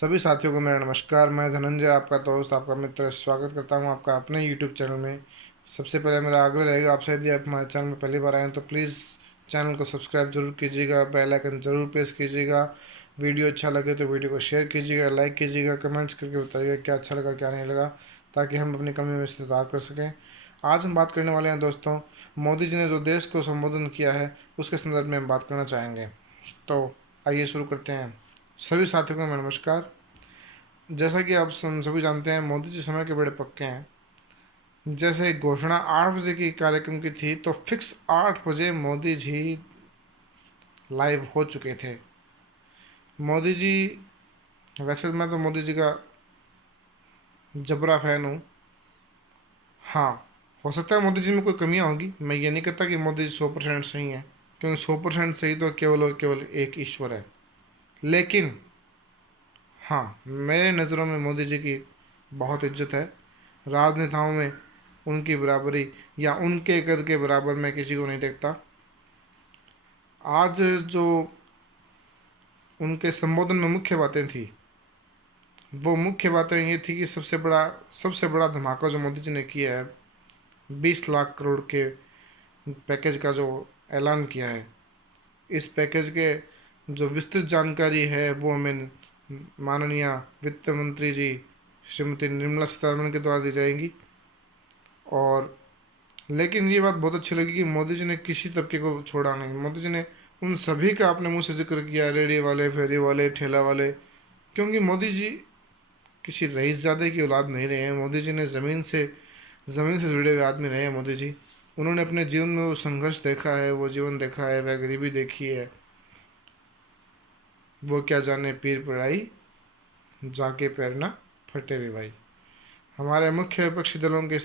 सभी साथियों को मेरा नमस्कार। मैं धनंजय, आपका दोस्त, आपका मित्र, स्वागत करता हूं आपका अपने यूट्यूब चैनल में। सबसे पहले मेरा आग्रह रहेगा आपसे, यदि आप हमारे चैनल में पहली बार आए हैं तो प्लीज़ चैनल को सब्सक्राइब जरूर कीजिएगा, बेल आइकन ज़रूर प्रेस कीजिएगा। वीडियो अच्छा लगे तो वीडियो को शेयर कीजिएगा, लाइक कीजिएगा, कमेंट्स करके बताइएगा क्या अच्छा लगा क्या नहीं लगा, ताकि हम अपनी कमी में सुधार कर सकें। आज हम बात करने वाले हैं दोस्तों, मोदी जी ने जो देश को संबोधन किया है उसके संदर्भ में हम बात करना चाहेंगे। तो आइए शुरू करते हैं। सभी साथियों को मेरा नमस्कार। जैसा कि आप सभी जानते हैं, मोदी जी समय के बड़े पक्के हैं। जैसे घोषणा 8 बजे की कार्यक्रम की थी तो फिक्स 8 बजे मोदी जी लाइव हो चुके थे। मोदी जी, वैसे मैं तो मोदी जी का जबरा फैन हूँ। हाँ, हो सकता है मोदी जी में कोई कमियाँ होंगी, मैं ये नहीं कहता कि मोदी जी 100% सही है, क्योंकि 100% सही तो केवल और केवल एक ईश्वर है। लेकिन हाँ, मेरे नज़रों में मोदी जी की बहुत इज्जत है। राजनेताओं में उनकी बराबरी या उनके कद के बराबर मैं किसी को नहीं देखता। आज जो उनके संबोधन में मुख्य बातें थी, वो मुख्य बातें ये थी कि सबसे बड़ा धमाका जो मोदी जी ने किया है, 20 लाख करोड़ के पैकेज का जो ऐलान किया है। इस पैकेज के जो विस्तृत जानकारी है वो हमें माननीय वित्त मंत्री जी श्रीमती निर्मला सीतारमण के द्वारा दी जाएगी। और लेकिन ये बात बहुत अच्छी लगी कि मोदी जी ने किसी तबके को छोड़ा नहीं। मोदी जी ने उन सभी का अपने मुंह से जिक्र किया, रेडी वाले, फेरी वाले, ठेला वाले। क्योंकि मोदी जी किसी रईसजादे की औलाद नहीं रहे हैं। मोदी जी ने ज़मीन से जुड़े हुए आदमी रहे हैं। मोदी जी, उन्होंने अपने जीवन में वो संघर्ष देखा है, वो जीवन देखा है, वह गरीबी देखी है। वो क्या जाने पीर पड़ाई, जाके पैर ना फटे रे भाई। हमारे मुख्य विपक्षी दलों के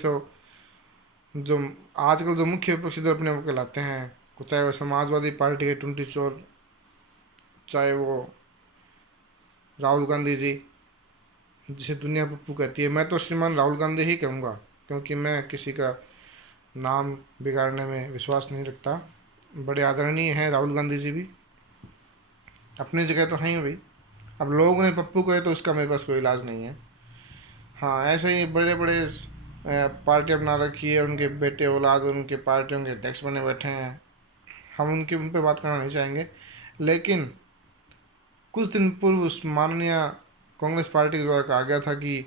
जो आजकल जो मुख्य विपक्षी दल अपने को कहलाते हैं, चाहे वो समाजवादी पार्टी के टुंटी चोर, चाहे वो राहुल गांधी जी, जिसे दुनिया पप्पू कहती है, मैं तो श्रीमान राहुल गांधी ही कहूँगा, क्योंकि मैं किसी का नाम बिगाड़ने में विश्वास नहीं रखता। बड़े आदरणीय हैं राहुल गांधी जी भी, अपनी जगह तो हैं ही भाई। अब लोगों ने पप्पू कहे तो उसका मेरे पास कोई इलाज नहीं है। हाँ, ऐसे ही बड़े बड़े पार्टियाँ बना रखी है, उनके बेटे औलाद उनके पार्टियों के अध्यक्ष बने बैठे हैं। हम उन पर बात करना नहीं चाहेंगे। लेकिन कुछ दिन पूर्व उस माननीय कांग्रेस पार्टी के द्वारा कहा गया था कि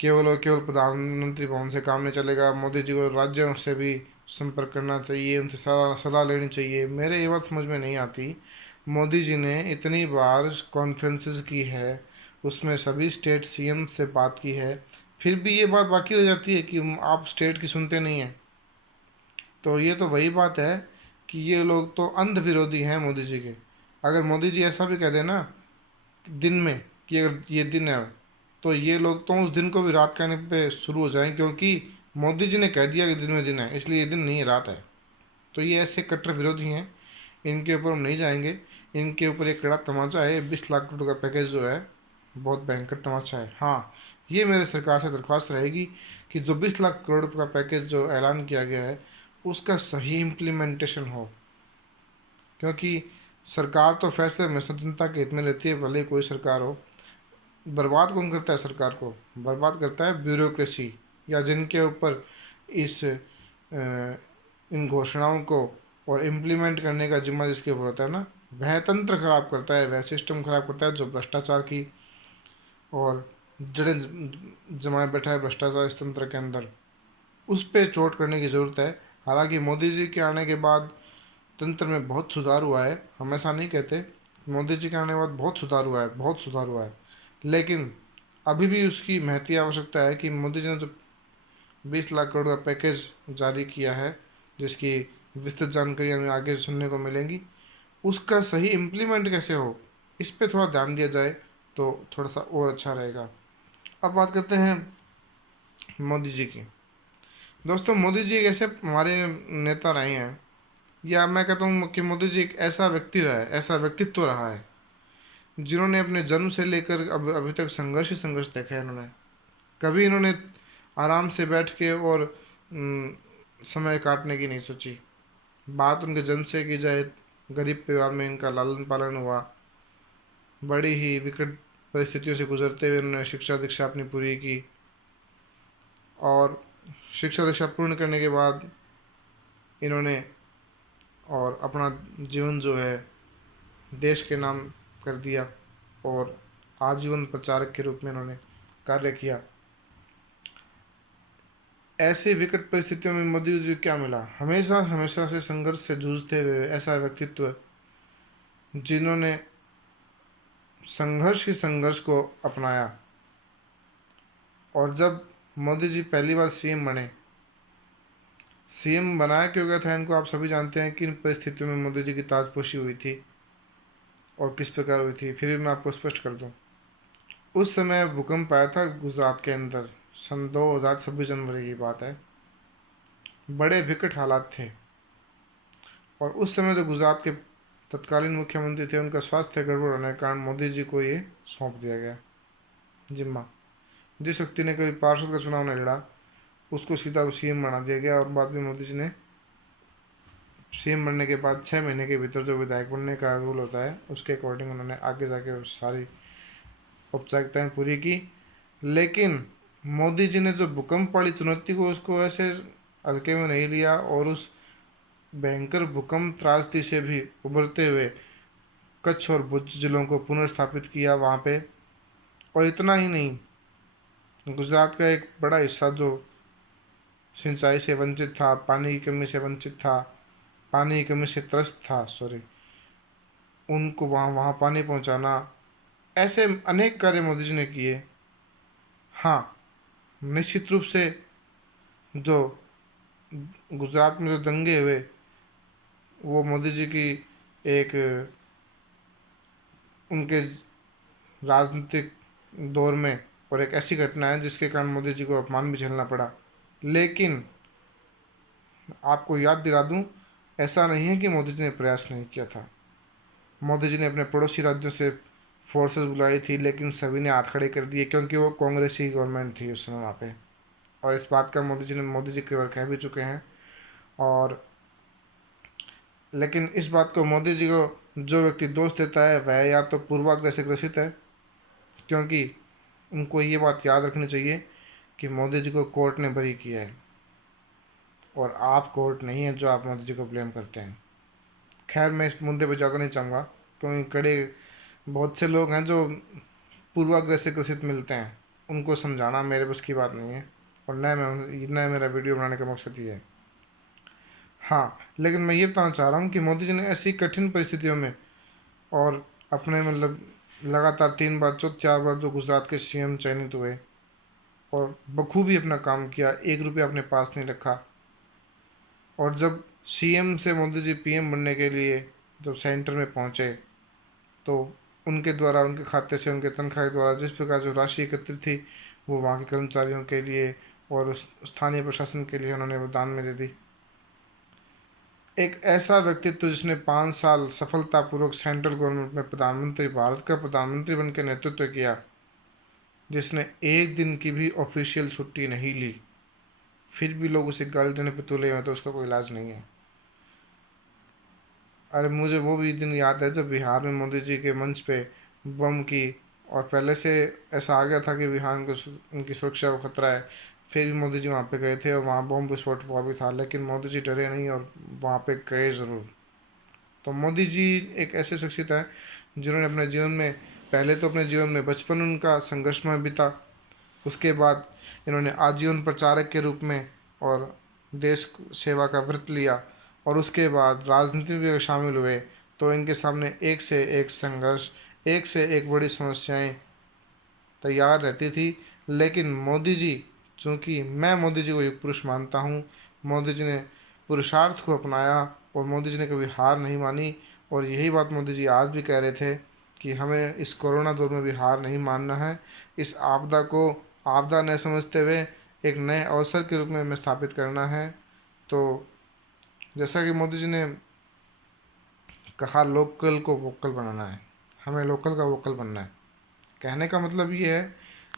केवल और केवल प्रधानमंत्री भवन से काम नहीं चलेगा, मोदी जी को राज्यों से भी संपर्क करना चाहिए, उनसे सलाह सलाह लेनी चाहिए। मेरे ये बात समझ में नहीं आती। मोदी जी ने इतनी बार कॉन्फ्रेंसेस की है, उसमें सभी स्टेट सीएम से बात की है, फिर भी ये बात बाकी रह जाती है कि आप स्टेट की सुनते नहीं हैं। तो ये तो वही बात है कि ये लोग तो अंध विरोधी हैं मोदी जी के। अगर मोदी जी ऐसा भी कह देना दिन में कि अगर ये दिन है, तो ये लोग तो उस दिन को भी रात कहने पे शुरू हो जाएं, क्योंकि मोदी जी ने कह दिया कि दिन में दिन है, इसलिए ये दिन नहीं है, रात है। तो ये ऐसे कट्टर विरोधी हैं, इनके ऊपर हम नहीं जाएंगे। इनके ऊपर एक कड़ा तमाचा है। 20 लाख करोड़ का पैकेज जो है, बहुत भयंकर तमाचा है। हाँ, ये मेरे सरकार से दरख्वास्त रहेगी कि जो 20 लाख करोड़ का पैकेज जो ऐलान किया गया है उसका सही इम्प्लीमेंटेशन हो। क्योंकि सरकार तो फैसले में जनता के हित में लेती है, भले ही कोई सरकार हो। बर्बाद कौन करता है सरकार को? बर्बाद करता है ब्यूरोक्रेसी, या जिनके ऊपर इस इन घोषणाओं को और इम्प्लीमेंट करने का जिम्मा जिसके ऊपर होता है ना, वह तंत्र खराब करता है, वह सिस्टम खराब करता है जो भ्रष्टाचार की और जड़ें जमाए बैठा है भ्रष्टाचार इस तंत्र के अंदर। उस पर चोट करने की ज़रूरत है। हालांकि मोदी जी के आने के बाद तंत्र में बहुत सुधार हुआ है, हम ऐसा नहीं कहते। मोदी जी के आने के बाद बहुत सुधार हुआ है, बहुत सुधार हुआ है। लेकिन अभी भी उसकी महती आवश्यकता है कि मोदी जी ने जो 20 लाख करोड़ का पैकेज जारी किया है, जिसकी विस्तृत जानकारी हमें आगे सुनने को मिलेंगी, उसका सही इम्प्लीमेंट कैसे हो, इस पे थोड़ा ध्यान दिया जाए तो थोड़ा सा और अच्छा रहेगा। अब बात करते हैं मोदी जी की। दोस्तों, मोदी जी एक ऐसे हमारे नेता रहे हैं, या मैं कहता हूँ कि मोदी जी एक ऐसा व्यक्ति रहा है, ऐसा व्यक्तित्व रहा है, जिन्होंने अपने जन्म से लेकर अब अभी तक संघर्ष ही संघर्ष देखा है। इन्होंने कभी इन्होंने आराम से बैठ के और समय काटने की नहीं सोची। बात उनके जन्म से की जाए, गरीब परिवार में इनका लालन पालन हुआ, बड़ी ही विकट परिस्थितियों से गुजरते हुए उन्होंने शिक्षा दीक्षा अपनी पूरी की, और शिक्षा दीक्षा पूर्ण करने के बाद इन्होंने और अपना जीवन जो है देश के नाम कर दिया, और आजीवन प्रचारक के रूप में इन्होंने कार्य किया। ऐसे विकट परिस्थितियों में मोदी जी को क्या मिला? हमेशा हमेशा से संघर्ष से जूझते हुए ऐसा व्यक्तित्व जिन्होंने संघर्ष ही संघर्ष को अपनाया। और जब मोदी जी पहली बार सीएम बने, सीएम बनाया क्यों गया था इनको आप सभी जानते हैं, किन परिस्थितियों में मोदी जी की ताजपोशी हुई थी और किस प्रकार हुई थी। फिर भी मैं आपको स्पष्ट कर दूं, उस समय भूकंप आया था गुजरात के अंदर, सन 2026 जनवरी की बात है। बड़े विकट हालात थे, और उस समय जो गुजरात के तत्कालीन मुख्यमंत्री थे उनका स्वास्थ्य गड़बड़ होने के कारण मोदी जी को ये सौंप दिया गया जिम्मा। जिस व्यक्ति ने कभी पार्षद का चुनाव नहीं लड़ा उसको सीधा सीएम बना दिया गया, और बाद में मोदी जी ने सीएम बनने के बाद 6 महीने के भीतर जो विधायक बनने का रूल होता है उसके अकॉर्डिंग उन्होंने आगे जाके सारी औपचारिकताएं पूरी की। लेकिन मोदी जी ने जो भूकंप वाली चुनौती को उसको ऐसे हल्के में नहीं लिया, और उस भयंकर भूकंप त्रासदी से भी उभरते हुए कच्छ और भुज जिलों को पुनर्स्थापित किया वहाँ पे। और इतना ही नहीं, गुजरात का एक बड़ा हिस्सा जो सिंचाई से वंचित था, पानी की कमी से वंचित था, पानी की कमी से त्रस्त था, सॉरी, उनको वहाँ वहाँ पानी पहुँचाना, ऐसे अनेक कार्य मोदी जी ने किए। हाँ, निश्चित रूप से जो गुजरात में जो दंगे हुए वो मोदी जी की एक उनके राजनीतिक दौर में और एक ऐसी घटना है जिसके कारण मोदी जी को अपमान भी झेलना पड़ा। लेकिन आपको याद दिला दूं, ऐसा नहीं है कि मोदी जी ने प्रयास नहीं किया था। मोदी जी ने अपने पड़ोसी राज्यों से फोर्सेस बुलाई थी, लेकिन सभी ने हाथ खड़े कर दिए क्योंकि वो कांग्रेसी गवर्नमेंट थी उस समय वहाँ पे। और इस बात का मोदी जी कई बार कह भी चुके हैं। और लेकिन इस बात को मोदी जी को जो व्यक्ति दोष देता है वह या तो पूर्वाग्रह से ग्रसित है, क्योंकि उनको ये बात याद रखनी चाहिए कि मोदी जी को कोर्ट ने बरी किया है, और आप कोर्ट नहीं है जो आप मोदी जी को ब्लेम करते हैं। खैर, मैं इस मुद्दे पर ज़्यादा नहीं चाहूँगा, क्योंकि बहुत से लोग हैं जो पूर्वाग्रह से ग्रसित मिलते हैं, उनको समझाना मेरे बस की बात नहीं है, और न मेरा वीडियो बनाने का मकसद ये है। हाँ, लेकिन मैं ये बताना चाह रहा हूँ कि मोदी जी ने ऐसी कठिन परिस्थितियों में और अपने मतलब लगातार 3 बार 4 बार जो गुजरात के सीएम चयनित हुए और बखूबी अपना काम किया, 1 रुपया अपने पास नहीं रखा। और जब सीएम से मोदी जी पीएम बनने के लिए जब सेंटर में पहुंचे, तो उनके द्वारा उनके खाते से उनके तनख्वाह के द्वारा जिस प्रकार जो राशि एकत्रित थी वो वहाँ के कर्मचारियों के लिए और उस स्थानीय प्रशासन के लिए उन्होंने वो दान में दे दी। एक ऐसा व्यक्तित्व जिसने 5 साल सफलतापूर्वक सेंट्रल गवर्नमेंट में प्रधानमंत्री, भारत का प्रधानमंत्री बनकर नेतृत्व किया, जिसने एक दिन की भी ऑफिशियल छुट्टी नहीं ली, फिर भी लोग उसे गाली देने पर तुले हुए, तो उसका कोई इलाज नहीं है। अरे मुझे वो भी दिन याद है जब बिहार में मोदी जी के मंच पे बम की, और पहले से ऐसा आ गया था कि बिहार को उनकी सुरक्षा को खतरा है, फिर भी मोदी जी वहाँ पे गए थे और वहाँ बम विस्फोट हुआ भी था, लेकिन मोदी जी डरे नहीं और वहाँ पे गए ज़रूर। तो मोदी जी एक ऐसे शख्सियत है जिन्होंने अपने जीवन में, पहले तो अपने जीवन में बचपन उनका संघर्षमय बीता, उसके बाद इन्होंने आजीवन प्रचारक के रूप में और देश सेवा का व्रत लिया, और उसके बाद राजनीति में शामिल हुए, तो इनके सामने एक से एक संघर्ष, एक से एक बड़ी समस्याएं तैयार रहती थी। लेकिन मोदी जी, चूँकि मैं मोदी जी को युग पुरुष मानता हूँ, मोदी जी ने पुरुषार्थ को अपनाया और मोदी जी ने कभी हार नहीं मानी। और यही बात मोदी जी आज भी कह रहे थे कि हमें इस कोरोना दौर में भी हार नहीं मानना है, इस आपदा को आपदा न समझते हुए एक नए अवसर के रूप में हमें स्थापित करना है। तो जैसा कि मोदी जी ने कहा, लोकल को वोकल बनाना है, हमें लोकल का वोकल बनना है। कहने का मतलब ये है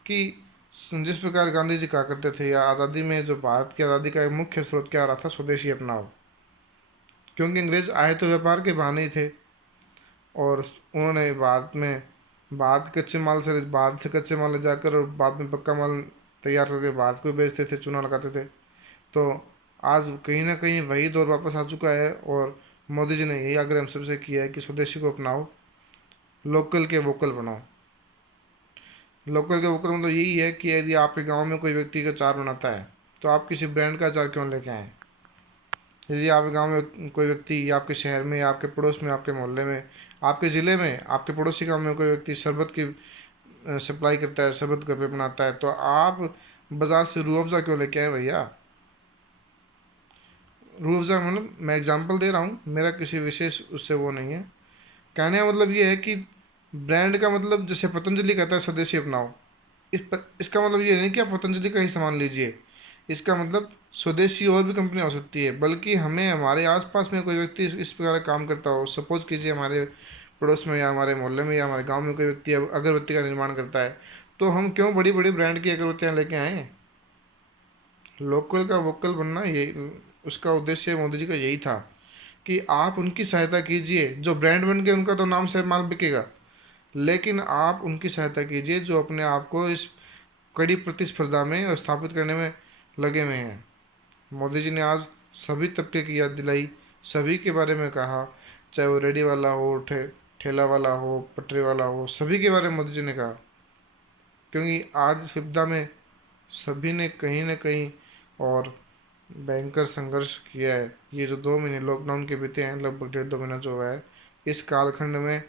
कि जिस प्रकार गांधी जी कहा करते थे, या आज़ादी में जो भारत की आज़ादी का एक मुख्य स्रोत क्या रहा था, स्वदेशी अपनाओ, क्योंकि अंग्रेज आए तो व्यापार के बहाने ही थे, और उन्होंने भारत में बाहर से कच्चे माल ले जाकर और बाद में पक्का माल तैयार करके भारत को बेचते थे, चूना लगाते थे। तो आज कहीं ना कहीं वही दौर वापस आ चुका है, और मोदी जी ने यही आग्रह हम सबसे किया है कि स्वदेशी को अपनाओ, लोकल के वोकल बनाओ। लोकल के वोकल मतलब यही है कि यदि आपके गांव में कोई व्यक्ति का अचार बनाता है, तो आप किसी ब्रांड का अचार क्यों लेके आए। यदि आपके गांव में कोई व्यक्ति, या आपके शहर में, या आपके पड़ोस में, आपके मोहल्ले में, आपके ज़िले में, आपके पड़ोसी गांव में कोई व्यक्ति शरबत की सप्लाई करता है, शरबत घर पे बनाता है, तो आप बाज़ार से रूह अफ़ज़ा क्यों लेके आए भैया। रूह अफ़ज़ा मतलब मैं एग्जांपल दे रहा हूँ, मेरा किसी विशेष उससे वो नहीं है। कहने का मतलब ये है कि ब्रांड का मतलब, जैसे पतंजलि कहता है स्वदेशी अपनाओ, इसका मतलब ये नहीं कि आप पतंजलि का ही सामान लीजिए। इसका मतलब स्वदेशी और भी कंपनी हो सकती है, बल्कि हमें हमारे आसपास में कोई व्यक्ति इस प्रकार का काम करता हो, सपोज कीजिए हमारे पड़ोस में या हमारे मोहल्ले में या हमारे गांव में कोई व्यक्ति अगरबत्ती का निर्माण करता है, तो हम क्यों बड़ी बड़ी ब्रांड की अगरबत्तियाँ लेके आए। लोकल का वोकल बनना, यही उसका उद्देश्य मोदी जी का यही था कि आप उनकी सहायता कीजिए। जो ब्रांड बन के उनका तो नाम से माल बिकेगा, लेकिन आप उनकी सहायता कीजिए जो अपने आप को इस कड़ी प्रतिस्पर्धा में स्थापित करने में लगे हुए हैं। मोदी जी ने आज सभी तबके की याद दिलाई, सभी के बारे में कहा, चाहे वो रेडी वाला हो, ठेला वाला हो, पटरी वाला हो, सभी के बारे में मोदी जी ने कहा। क्योंकि आज इस विपदा में सभी ने कहीं ना कहीं और भयंकर संघर्ष किया है। ये जो 2 महीने लॉकडाउन के बीते हैं, लगभग 1.5-2 महीना जो हुआ है, इस कालखंड में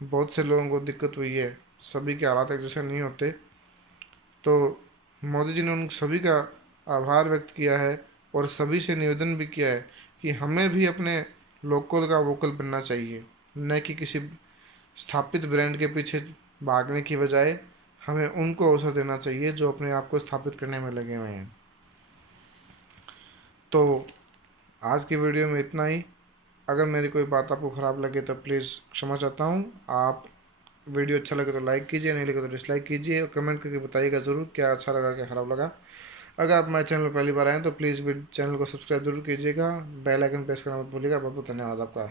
बहुत से लोगों को दिक्कत हुई है। सभी के हालात एक जैसे नहीं होते। तो मोदी जी ने उन सभी का आभार व्यक्त किया है, और सभी से निवेदन भी किया है कि हमें भी अपने लोकल का वोकल बनना चाहिए, न कि किसी स्थापित ब्रांड के पीछे भागने की बजाय हमें उनको अवसर देना चाहिए जो अपने आप को स्थापित करने में लगे हुए हैं। तो आज की वीडियो में इतना ही। अगर मेरी कोई बात आपको ख़राब लगे तो प्लीज़ क्षमा चाहता हूँ। आप वीडियो अच्छा लगे तो लाइक कीजिए, नहीं लगे तो डिसलाइक कीजिए, और कमेंट करके बताइएगा ज़रूर क्या अच्छा लगा, क्या ख़राब लगा। अगर आप हमारे चैनल पर पहली बार आएँ तो प्लीज़ चैनल को सब्सक्राइब जरूर कीजिएगा, बेल आइकन प्रेस करना मत भूलिएगा। बहुत बहुत धन्यवाद आपका।